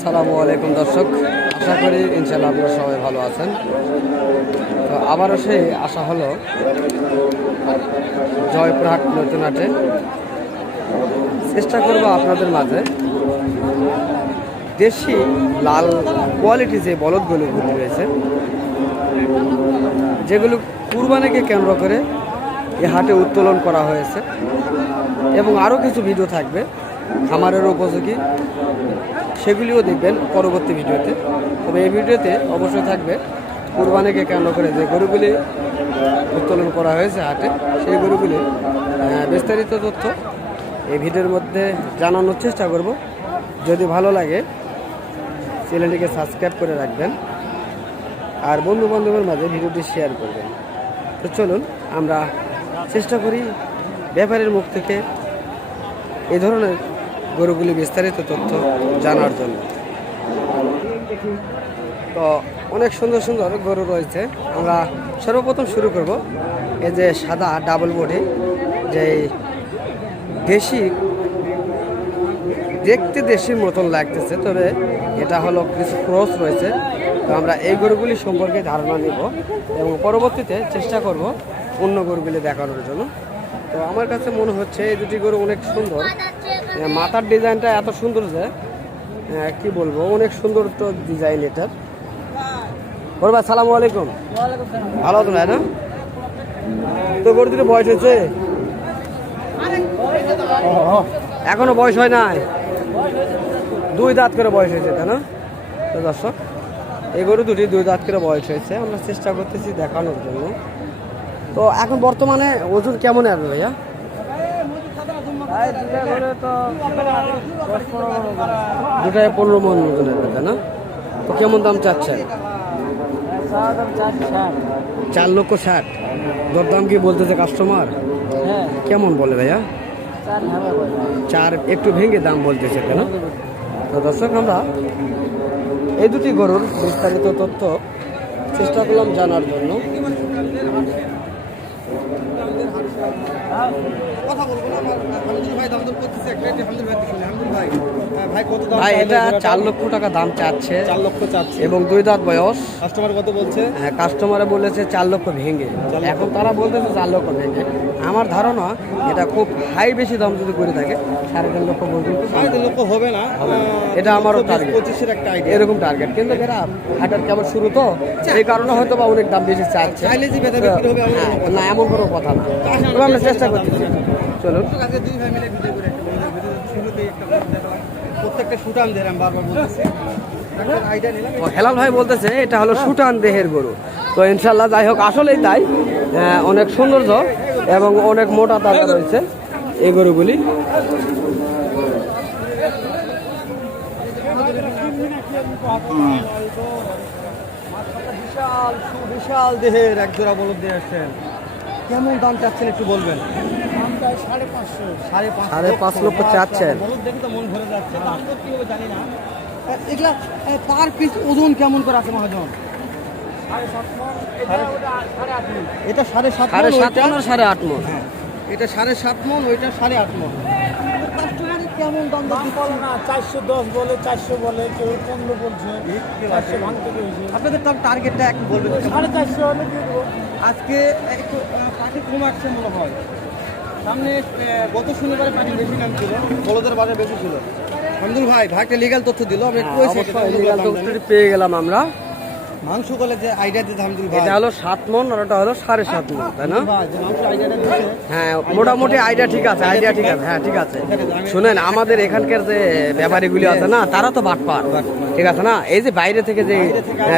আসসালামু আলাইকুম দর্শক, আশা করি ইনশাআল্লাহ আপনারা সবাই ভালো আছেন। তো আবারও সেই আশা হলো জয়পুরহাট নতুন হাটে চেষ্টা করব আপনাদের মাঝে দেশি লাল কোয়ালিটি যে বলদগুলো রয়েছে, যেগুলো কুরবানিকে কেন্দ্র করে এ হাটে উত্তোলন করা হয়েছে, এবং আরও কিছু ভিডিও থাকবে খামারের উপযোগী, সেগুলিও দেখবেন পরবর্তী ভিডিওতে। তবে এই ভিডিওতে অবশ্যই থাকবে কুরবানিকে কেন্দ্র করে যে গরুগুলি উত্তোলন করা হয়েছে হাটে, সেই গরুগুলির বিস্তারিত তথ্য এই ভিডিওর মধ্যে জানানোর চেষ্টা করব। যদি ভালো লাগে চ্যানেলটিকে সাবস্ক্রাইব করে রাখবেন আর বন্ধু বান্ধবের মাঝে ভিডিওটি শেয়ার করবেন। তো চলুন আমরা চেষ্টা করি ব্যাপারের মুখ থেকে এই ধরনের গরুগুলি বিস্তারিত তথ্য জানার জন্য। তো অনেক সুন্দর সুন্দর গরু রয়েছে। আমরা সর্বপ্রথম শুরু করব এই যে সাদা ডাবল বডি, যে দেশি, দেখতে দেশির মতন লাগতেছে, তবে এটা হলো কিছু ক্রস রয়েছে। তো আমরা এই গরুগুলি সম্পর্কে ধারণা নিব এবং পরবর্তীতে চেষ্টা করব অন্য গরুগুলি দেখানোর জন্য। তো আমার কাছে মনে হচ্ছে এই দুটি গরু অনেক সুন্দর, মাথার ডিজাইনটা এত সুন্দর যে কি বলবো, অনেক সুন্দর তো ডিজাইন এটার। ওর ভাই সালামু আলাইকুম। ভালো তো ভাই না? তো গরু দুটো বয়স হয়েছে? এখনো বয়স হয় নাই, 2 দাঁত করে বয়স হয়েছে, তাই না? তো দর্শক, এই গরু দুটি 2 দাঁত করে বয়স হয়েছে, আমরা চেষ্টা করতেছি দেখানোর জন্য। তো এখন বর্তমানে ওজন কেমন আসবে ভাইয়া? দুটায় 15 মন ওজন আসবে, তাই না? তো কেমন দাম চাচ্ছেন? 4,60,000। দরদাম কি বলতেছে কাস্টমার? কেমন বলে ভাইয়া? 4 একটু ভেঙে দাম বলতেছে, তাই না? তো দর্শক, আমরা এই দুটি গরুর বিস্তারিত তথ্য চেষ্টা করলাম জানার জন্য। ভাই এটা 4 লক্ষ টাকা দাম চাচ্ছে। 4 লক্ষ চাচ্ছে এবং 2 দাঁত বয়স। কাস্টমার কত বলছে? হ্যাঁ, কাস্টমারে বলেছে 4 লক্ষ ভেঙে। এখন তারা বলতেছে 4 লক্ষ ভেঙে। আমার ধারণা এটা খুব হাই বেশি দাম যদি করে থাকে 3.5 লক্ষ পর্যন্ত। 3.5 লক্ষ হবে না, এটা আমারও টার্গেট, 25-এর একটা আইডিয়া, এরকম টার্গেট। কিন্তু এরা হাটের কেবল শুরু, তো এই কারণে হয়তো বা অনেক দাম বেশি চাচ্ছে। না, এমন কোনো কথা না, তবে আমরা চেষ্টা করতেছি। চলুন, দুই ভাই মিলে ভিডিও করে শুরুতেই একটা প্রত্যেকটা সুটান দেয়, আমি বারবার বলতেছি। হেলাল ভাই বলতেছে এটা হলো সুটান দেহের গরু। তো ইনশাল্লাহ যাই হোক, আসলেই তাই, অনেক সৌন্দর্য এবং অনেক মোটা তাজা রয়েছে এই গরুগুলি। বিশাল সুবিশাল দেহের এক জোড়া বলদ দিয়ে আসছেন। কেমন দাম চাচ্ছেন একটু বলবেন? 5.5 লক্ষ চাচ্ছেন। বলদ দেখে তো মন ভরে যাচ্ছে, দাম তো কি হবে জানি না। এগুলা পার পিস ওজন কেমন করে আছে মহাজন? 7.5 এটা 7.5 মণ আর 8.5 মণ। হ্যাঁ, এটা 7.5 মণ, ওইটা 8.5 মণ। কেমন দাম বলে না? 410 বলে, 400 বলে, কেউ 15 বলছে, 400 ভাঙতে হয়েছে। আপনাদের তার টার্গেটটা একটু বলবেন? 450 হলে দিয়ে দেবো। আজকে একটু পাখি কম আসছে মনে হয়। সামনে গত শনিবারে পাখি বেশি নাম ছিল, বলদের বাজার বেশি ছিল। আব্দুল ভাই ভাইটা লিগ্যাল তথ্য দিল, আমরা লিগ্যাল তথ্যটি পেয়ে গেলাম আমরা। মাংস বলে যে আইডিয়া দিতে আব্দুল ভাই, এটা হলো 7 মণ আর ওটা হলো 7.5 মণ, তাই না? হ্যাঁ, মোটামুটি আইডিয়া ঠিক আছে, আইডিয়া ঠিক আছে। হ্যাঁ ঠিক আছে। শুনেন, আমাদের এখানকার যে ব্যাপারীগুলি আছে না, তারা তো বাটপার, ঠিক আছে না? এই যে বাইরে থেকে যে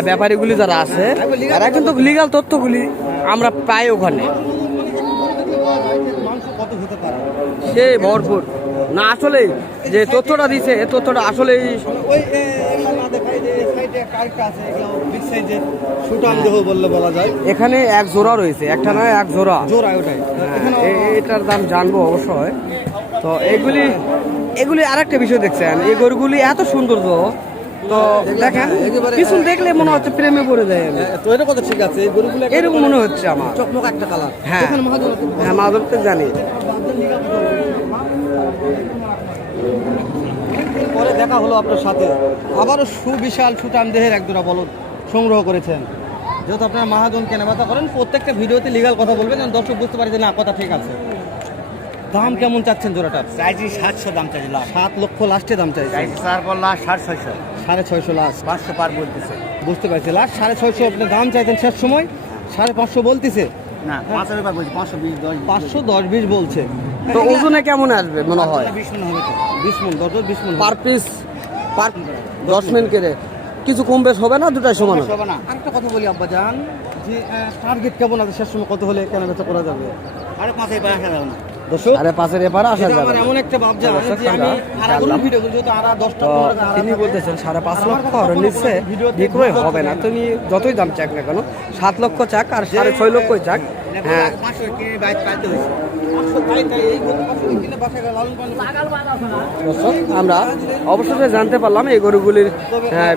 ব্যাপারীগুলি যারা আছে, তারা কিন্তু লিগ্যাল তথ্যগুলি আমরা পাই ওখানে। সে ভরপুর না, আসলেই যে তথ্যটা দিছে, এই তথ্যটা আসলেই বলা যায়। এখানে এক জোড়া রয়েছে, একটা নয়, এক জোড়া। ওটাই, এটার দাম জানবো অবশ্যই। তো এগুলি আরেকটা বিষয় দেখছেন, এই গরুগুলি এত সৌন্দর্য, তো দেখেন পিছন দেখলে মনে হচ্ছে প্রেমে পড়ে যায়। তো এটা কথা ঠিক আছে, এরকম মনে হচ্ছে আমার, চকমক একটা কালার। হ্যাঁ হ্যাঁ, মাধব তো জানি। পরে দেখা হলো আপনার সাথে। আবারও সুবিশাল সুটাম দেহের এক জোড়া বলদ সংগ্রহ করেছেন। যেহেতু আপনারা মাহাজন কেনাবেচা করেন, প্রত্যেকটা ভিডিওতে লিগাল কথা বলবেন, যেন দর্শক বুঝতে পারে যে না কথা ঠিক আছে। দাম কেমন চাচ্ছেন জোড়াটা? চাইছি 700 দাম চাইছি, লাভ 7 লক্ষ লাস্টে দাম চাইছে। চাইছি তারপর লাভ 650, 650 লাস্ট। 500 পার বলতেছে। বুঝতে পারছি, লাস্ট 650 আপনি দাম চাইতেন শেষ সময়, 550 বলতেছে। না 500 পার বলছি, 520 10 510-20 বলছে। তো ওজনে কেমন আসবে মনে হয়? 20 মন হবে তো। 20 মন, 10 মন পার পিস পার 10 মিনিট করে কিছু কম বেশ হবে না? দুটাই সমান হবে? হবে না। আরেকটা কথা বলি আব্বাজান, যে টার্গেট কেমন আছে শেষ সময়, কত হলে কেনা বেচা করা যাবে? আরে 5 পার আসা যাবে না। দর্শক, 5.5 এপারে আসা এটা যাবে আমার না। এমন একটা ভাব যে দর্শক, আমি আমরা আরাগুলো জানলাম। ভিডিও করি, যেহেতু আরা 10টা তো 15টা আরা তিনি থাকে। বলতেছেন 5.5 লক্ষ আমার আর নিচে ভিডিওতে বিক্রয় বুঝতে হবে না। পারছেন। তুমি যতই দাম চাক না কেন, 7 লক্ষ চাক আর 6.5 লক্ষই চাক। হ্যাঁ, 500 কিনে বাইক পাইতে হইছে। 500 তাই এই গরু 500 কিনে বাসায় গেলে লালন পালন দর্শক, আমরা অবশেষে জানতে পারলাম এই গরুগুলির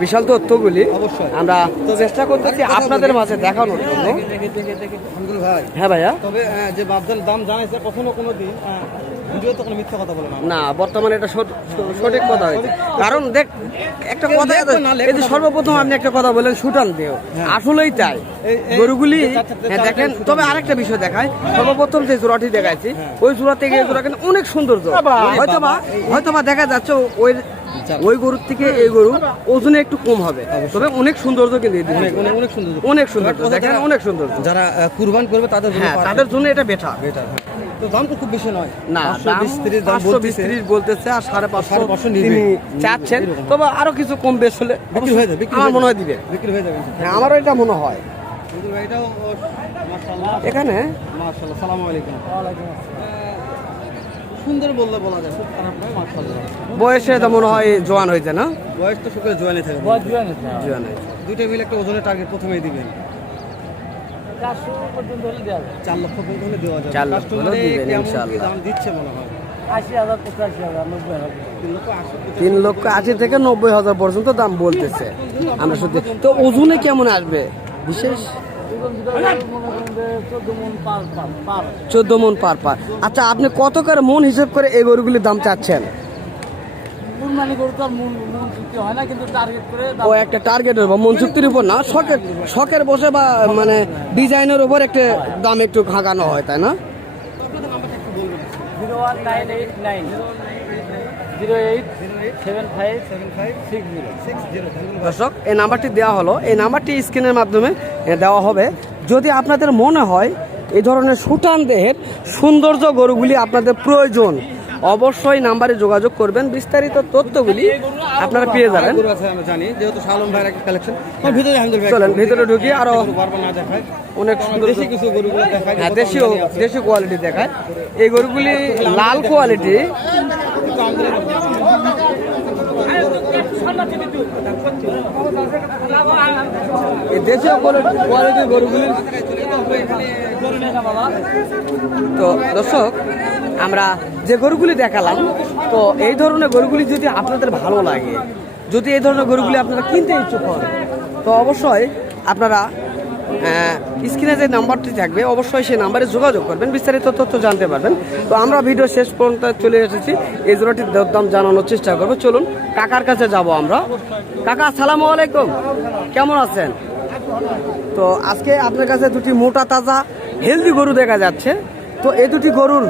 বিশাল তথ্যগুলি। অবশ্যই। আমরা চেষ্টা করতেছি আপনাদের মাঝে দেখানোর জন্য। আঙ্গুল ভাই। হ্যাঁ ভাইয়া। তবে যে বাবজান দাম জানাইছে, কখনো কোনো দিন ভিডিওতে কোনো মিথ্যা কথা বলে না। না, বর্তমানে এটা সঠিক কথা হয়েছে। কারণ দেখ, একটা কথা লেখো না, লেখো এই যে না। সর্বপ্রথম আপনি একটা কথা বলেন সুটান দেও, আসলেই তাই গরুগুলি। হ্যাঁ দেখেন, তবে আরেকটা বিষয় দেখায়, সর্বপ্রথম যে জোড়াটি দেখাইছি ওই জোড়া থেকে এই জোড়া কিন্তু অনেক সৌন্দর্য। হয়তোবা দেখা যাচ্ছে ওই গরুর থেকে এই গরু ওজনে একটু কম হবে, তবে অনেক সৌন্দর্য কিন্তু এই দুটো। অনেক সুন্দর। অনেক সৌন্দর্য দেখেন, অনেক সৌন্দর্য। যারা কুরবান করবে তাদের জন্য হ্যাঁ, তাদের জন্য এটা বেটার। বেটার। তো দাম তো খুব বেশি নয়। না, 520-30 দাম 520-30 বলতেছে আর 550 নিবে। তিনি চাচ্ছেন। তবে আরো কিছু কম বেশ হলে বিক্রি হয়ে যাবে, বিক্রি আমার হয়ে মনে হয় যাবে। দিবে। বিক্রি হয়ে যাবে। হ্যাঁ, আমারও এটা মনে হয়। আঙ্গুল ভাই, এটাও মাশাআল্লাহ। এখানে মাশাআল্লাহ, সালামু আলাইকুম। সুন্দর বললে বলা যায়, খুব খারাপ নয়, মাশাআল্লাহ। বয়সে এটা মনে হয় জোয়ান হয়েছে না? বয়স তো শুকিয়ে জোয়ানি থাকে। জোয়ান হয়েছে। দুইটা মিলে একটা ওজনের টার্গেট প্রথমেই দিবেন। 4 লক্ষ পর্যন্ত হলে দেওয়া যাবে। 4 লক্ষ কাস্টমারে হলে দিবেন কেমন কি ইনশাআল্লাহ। দাম দিচ্ছে মনে হয়? 80,000, 85,000, 90,000। 3,80,000 থেকে 90,000 পর্যন্ত দাম বলতেছে। আমরা সত্যি তো ওজনে কেমন আসবে বিশেষ? মনে করেন যে 14 মণ পার। 14 মণ পার। আচ্ছা, আপনি কত করে মন হিসেব করে এই গরুগুলির দাম চাচ্ছেন? কুরবানি গরু তো আর মন চুক্তি হয় না, কিন্তু টার্গেট করে ও একটা টার্গেটের বা মন চুক্তির উপর না, শখের বসে বা মানে ডিজাইনের উপর একটা দাম একটু ভাগানো হয়, তাই না? 01989 087560। দর্শক, এই নাম্বারটি দেওয়া হলো, এই নাম্বারটি স্ক্রিনের মাধ্যমে দেওয়া হবে। যদি আপনাদের মনে হয় এই ধরনের সুটান দেহের সৌন্দর্য গরুগুলি আপনাদের প্রয়োজন, অবশ্যই নাম্বারে যোগাযোগ করবেন। বিস্তারিত তথ্যগুলি আপনারা পেয়ে যাবেন। গরু আছে আমরা জানি, যেহেতু শালম ভাইয়ের একটা কালেকশন। ভিতরে আঙ্গুল ভাই, চলেন ভিতরে ঢুকি, আরো বারবার না দেখায়। অনেক সুন্দর দেশি কিছু গরুগুলো দেখায়। হ্যাঁ, দেশীয় কোয়ালিটি দেখায়। এই গরুগুলি লাল কোয়ালিটি। এই দেশীয় কোয়ালিটির গরুগুলির তো দর্শক, আমরা যে গরুগুলি দেখালাম, তো এই ধরনের গরুগুলি যদি আপনাদের ভালো লাগে, যদি এই ধরনের গরুগুলি আপনারা কিনতে ইচ্ছুক হন, তো অবশ্যই আপনারা স্ক্রিনে যে নাম্বারটি থাকবে অবশ্যই সেই নাম্বারে যোগাযোগ করবেন, বিস্তারিত তথ্য জানতে পারবেন। তো আমরা ভিডিও শেষ পর্যন্ত চলে এসেছি, এই জোড়াটির দরদাম জানানোর চেষ্টা করবো। চলুন কাকার কাছে যাব আমরা। কাকা, আসসালামু আলাইকুম, কেমন আছেন? তো আজকে আপনার কাছে দুটি মোটা তাজা হেলদি গরু দেখা যাচ্ছে। তো এই দুটি গরুর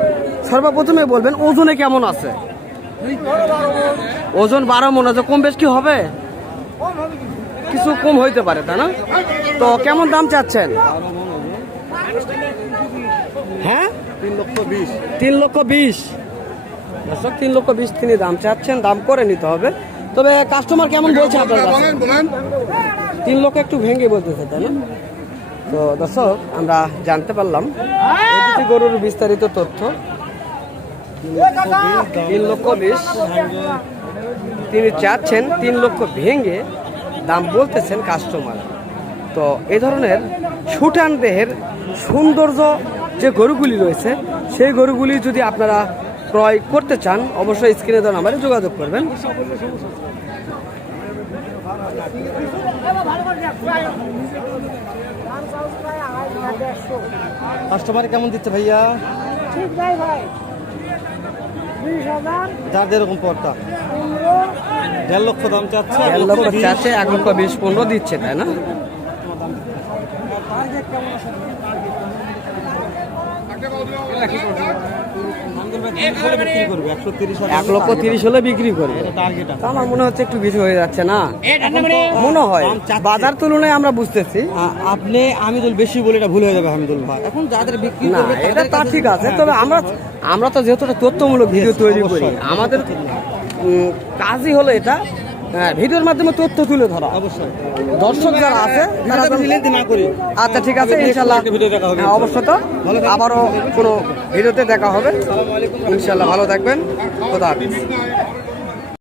সর্বপ্রথমে বলবেন ওজনে কেমন আছে? ওজন 12 মণ আছে। কম বেশ কি হবে? কিছু কম হইতে পারে, তাই না? তো কেমন দাম চাচ্ছেন? হ্যাঁ, 3,20,000। 3,20,000। দর্শক, 3,20,000 তিনি দাম চাচ্ছেন, দাম করে নিতে হবে। তবে কাস্টমার কেমন বলছে আপনার কাছে? 3 লক্ষ একটু ভেঙে বলতেছে, তাই না? তো দর্শক, আমরা জানতে পারলাম এই দুটি গরুর বিস্তারিত তথ্য। 3,20,000 তিনি চাচ্ছেন, 3 লক্ষ ভেঙে দাম বলতেছেন কাস্টমার। তো এই ধরনের সুঠান দেহের সৌন্দর্য যে গরুগুলি রয়েছে, সেই গরুগুলি যদি আপনারা ক্রয় করতে চান, অবশ্যই স্ক্রিনে দেওয়া নাম্বারে যোগাযোগ করবেন। কাস্টমার কেমন দিচ্ছে ভাইয়া? ঠিক নাই ভাই, 20,000, যার যেরকম পড়তা। 15, 1.5 লক্ষ দাম চাচ্ছে 1.5 লক্ষ চাচ্ছে, 1,20,15 দিচ্ছে, তাই না? বিক্রি করবে 130 1,30,000 হলে বিক্রি করবে। টার্গেট তা আমার মনে হচ্ছে একটু বেশি হয়ে যাচ্ছে না, মনে হয় বাজার তুলনায় আমরা বুঝতেছি। আপনি আমিদুল বেশি বলে এটা ভুল হয়ে যাবে হামিদুল ভাই। এখন যাদের বিক্রি না করবে এটা তা ঠিক আছে, তবে আমরা তো যেহেতু একটা তথ্যমূলক ভিডিও তৈরি করি, আমাদের কাজই হলো এটা, ভিডিওর মাধ্যমে তথ্য তুলে ধরা। অবশ্যই দর্শক যারা আছে তারা যেন- না করি। আচ্ছা ঠিক আছে, ইনশাল্লাহ ভিডিও দেখা হবে। হ্যাঁ, অবশ্যই তো আবারও কোনো ভিডিওতে দেখা হবে ইনশাল্লাহ। ভালো থাকবেন, খোদা হাফেজ।